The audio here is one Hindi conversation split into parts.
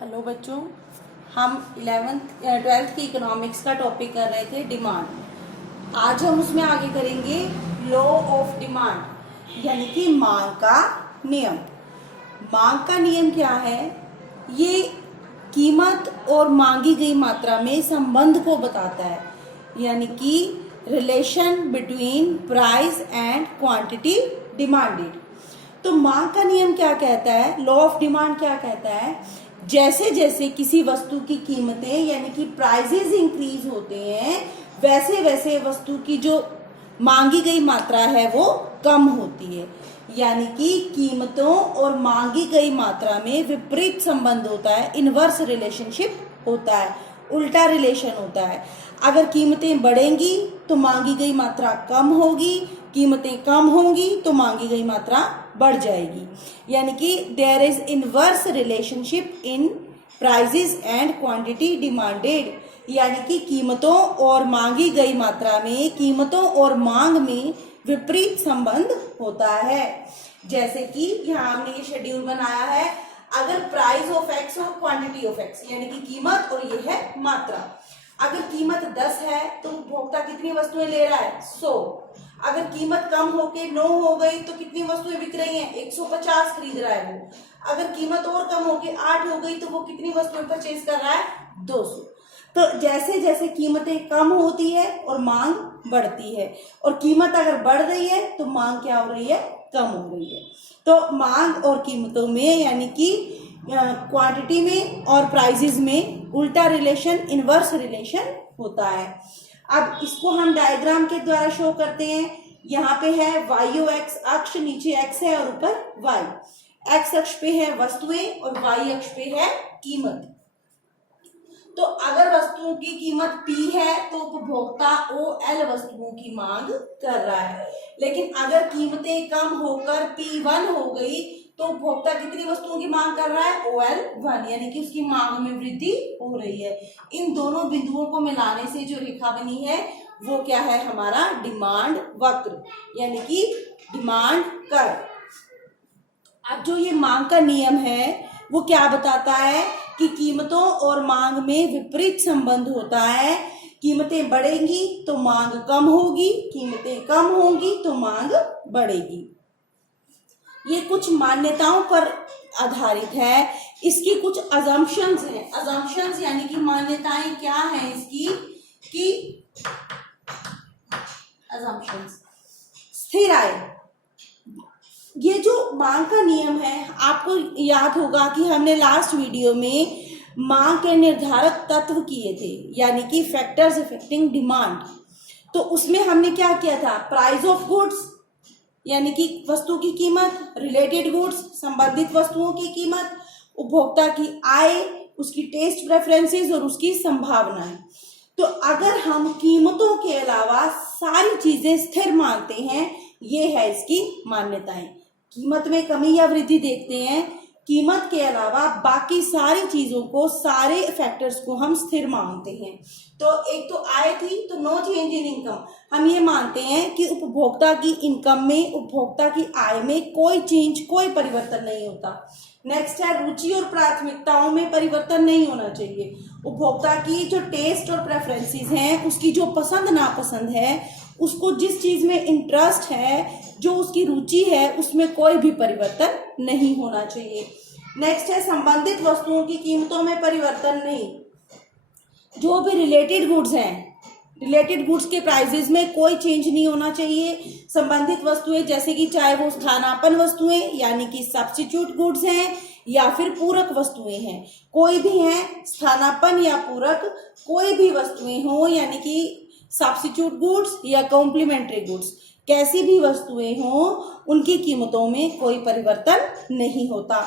हेलो बच्चों, हम 12th की इकोनॉमिक्स का टॉपिक कर रहे थे डिमांड। आज हम उसमें आगे करेंगे लॉ ऑफ डिमांड, यानी कि मांग का नियम। मांग का नियम क्या है? ये कीमत और मांगी गई मात्रा में संबंध को बताता है, यानी कि relation between price and quantity demanded. तो मांग का नियम क्या कहता है, लॉ ऑफ डिमांड क्या कहता है? जैसे जैसे किसी वस्तु की कीमतें यानी कि प्राइसेस इंक्रीज होते हैं, वैसे वैसे वस्तु की जो मांगी गई मात्रा है वो कम होती है। यानी कि कीमतों और मांगी गई मात्रा में विपरीत संबंध होता है, इनवर्स रिलेशनशिप होता है, उल्टा रिलेशन होता है। अगर कीमतें बढ़ेंगी तो मांगी गई मात्रा कम होगी, कीमतें कम होंगी तो मांगी गई मात्रा बढ़ जाएगी। यानी कि there is inverse relationship in prices and quantity demanded, यानी कि कीमतों और मांगी गई मात्रा में, कीमतों और मांग में विपरीत संबंध होता है। जैसे कि यहाँ हमने ये शेड्यूल बनाया है, अगर प्राइस ऑफ एक्स और क्वांटिटी ऑफ एक्स, यानी कि कीमत और ये है मात्रा। अगर कीमत 10 है तो उपभोक्ता कितनी वस्तुएं ले रहा है? 100। अगर कीमत कम होके 9 हो गई तो कितनी वस्तुएं बिक रही हैं? 150 खरीद रहा है वो। अगर कीमत और कम होके 8 हो गई तो वो कितनी वस्तुएं परचेज कर रहा है? 200। तो जैसे जैसे कीमतें कम होती है और मांग बढ़ती है, और कीमत अगर बढ़ रही है तो मांग क्या हो रही है? कम हो रही है। तो मांग और कीमतों में, यानी कि क्वांटिटी में और प्राइसेस में उल्टा रिलेशन, इनवर्स रिलेशन होता है। अब इसको हम डायग्राम के द्वारा शो करते हैं। यहाँ पे है वाई एक्स अक्ष, नीचे एक्स है और ऊपर वाई। एक्स अक्ष पे है वस्तुएं और वाई अक्ष पे है कीमत। तो अगर वस्तुओं की कीमत P है तो उपभोक्ता OL वस्तुओं की मांग कर रहा है। लेकिन अगर कीमतें कम होकर P1 हो गई तो उपभोक्ता कितनी वस्तुओं की मांग कर रहा है? OL1, यानी कि उसकी मांग में वृद्धि हो रही है। इन दोनों बिंदुओं को मिलाने से जो रेखा बनी है वो क्या है? हमारा डिमांड वक्र, यानी कि डिमांड कर्व। अब जो ये मांग का नियम है वो क्या बताता है कि कीमतों और मांग में विपरीत संबंध होता है। कीमतें बढ़ेंगी तो मांग कम होगी, कीमतें कम होंगी तो मांग बढ़ेगी। ये कुछ मान्यताओं पर आधारित है। इसकी कुछ अजम्पशंस हैं। अजम्पशंस यानी कि मान्यताएं क्या हैं इसकी? कि अजम्पशंस, स्थिर आय। ये जो मांग का नियम है, आपको याद होगा कि हमने लास्ट वीडियो में मांग के निर्धारक तत्व किए थे, यानी कि फैक्टर्स अफेक्टिंग डिमांड। तो उसमें हमने क्या किया था? प्राइस ऑफ गुड्स, यानी कि वस्तु की कीमत, रिलेटेड गुड्स, संबंधित वस्तुओं की कीमत, उपभोक्ता की आय, उसकी टेस्ट प्रेफरेंसेस और उसकी संभावनाएं। तो अगर हम कीमतों के अलावा सारी चीजें स्थिर मानते हैं, ये है इसकी मान्यताएं। कीमत में कमी या वृद्धि देखते हैं, कीमत के अलावा बाकी सारी चीजों को, सारे फैक्टर्स को हम स्थिर मानते हैं। तो एक तो आय थी, तो नो चेंज इन इनकम, हम ये मानते हैं कि उपभोक्ता की इनकम में, उपभोक्ता की आय में कोई चेंज, कोई परिवर्तन नहीं होता। नेक्स्ट है रुचि और प्राथमिकताओं में परिवर्तन नहीं होना चाहिए। उपभोक्ता की जो टेस्ट और प्रेफरेंसेस हैं, उसकी जो पसंद नापसंद है, उसको जिस चीज में इंटरेस्ट है, जो उसकी रुचि है, उसमें कोई भी परिवर्तन नहीं होना चाहिए। नेक्स्ट है संबंधित वस्तुओं की कीमतों में परिवर्तन नहीं। जो भी रिलेटेड गुड्स हैं, रिलेटेड गुड्स के प्राइसेस में कोई चेंज नहीं होना चाहिए। संबंधित वस्तुएं जैसे कि चाहे वो स्थानापन्न वस्तुएं यानी कि सब्स्टिट्यूट गुड्स हैं या फिर पूरक वस्तुएं हैं, कोई भी हैं, स्थानापन्न या पूरक कोई भी वस्तुएं हो, यानी कि सब्स्टिट्यूट गुड्स या कॉम्प्लीमेंट्री गुड्स, कैसी भी वस्तुएं हो, उनकी कीमतों में कोई परिवर्तन नहीं होता।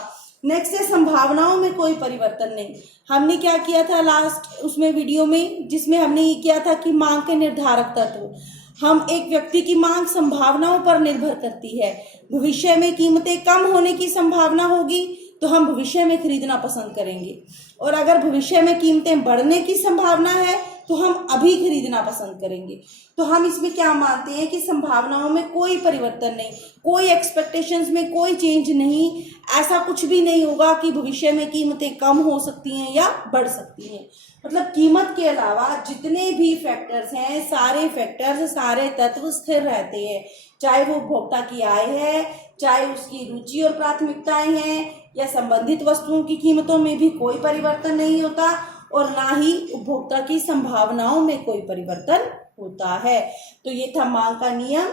नेक्स्ट है संभावनाओं में कोई परिवर्तन नहीं। हमने क्या किया था लास्ट उसमें वीडियो में, जिसमें हमने ये किया था कि मांग के निर्धारक तत्व, हम एक व्यक्ति की मांग संभावनाओं पर निर्भर करती है। भविष्य में कीमतें कम होने की संभावना होगी तो हम भविष्य में खरीदना पसंद करेंगे, और अगर भविष्य में कीमतें बढ़ने की संभावना है तो हम अभी खरीदना पसंद करेंगे। तो हम इसमें क्या मानते हैं कि संभावनाओं में कोई परिवर्तन नहीं, कोई एक्सपेक्टेशंस में कोई चेंज नहीं, ऐसा कुछ भी नहीं होगा कि भविष्य में कीमतें कम हो सकती हैं या बढ़ सकती हैं। मतलब कीमत के अलावा जितने भी फैक्टर्स हैं, सारे फैक्टर्स, सारे तत्व स्थिर रहते हैं, चाहे वो उपभोक्ता की आय है, चाहे उसकी रुचि और प्राथमिकताएं हैं, या संबंधित वस्तुओं की कीमतों में भी कोई परिवर्तन नहीं होता, और ना ही उपभोक्ता की संभावनाओं में कोई परिवर्तन होता है। तो ये था मांग का नियम,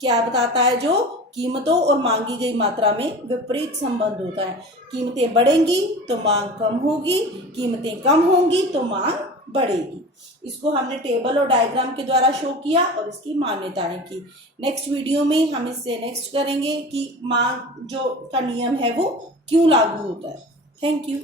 क्या बताता है, जो कीमतों और मांगी गई मात्रा में विपरीत संबंध होता है। कीमतें बढ़ेंगी तो मांग कम होगी, कीमतें कम होंगी तो मांग बढ़ेगी। इसको हमने टेबल और डायग्राम के द्वारा शो किया और इसकी मान्यताएं की। नेक्स्ट वीडियो में हम इससे नेक्स्ट करेंगे कि मांग जो का नियम है वो क्यों लागू होता है। Thank you.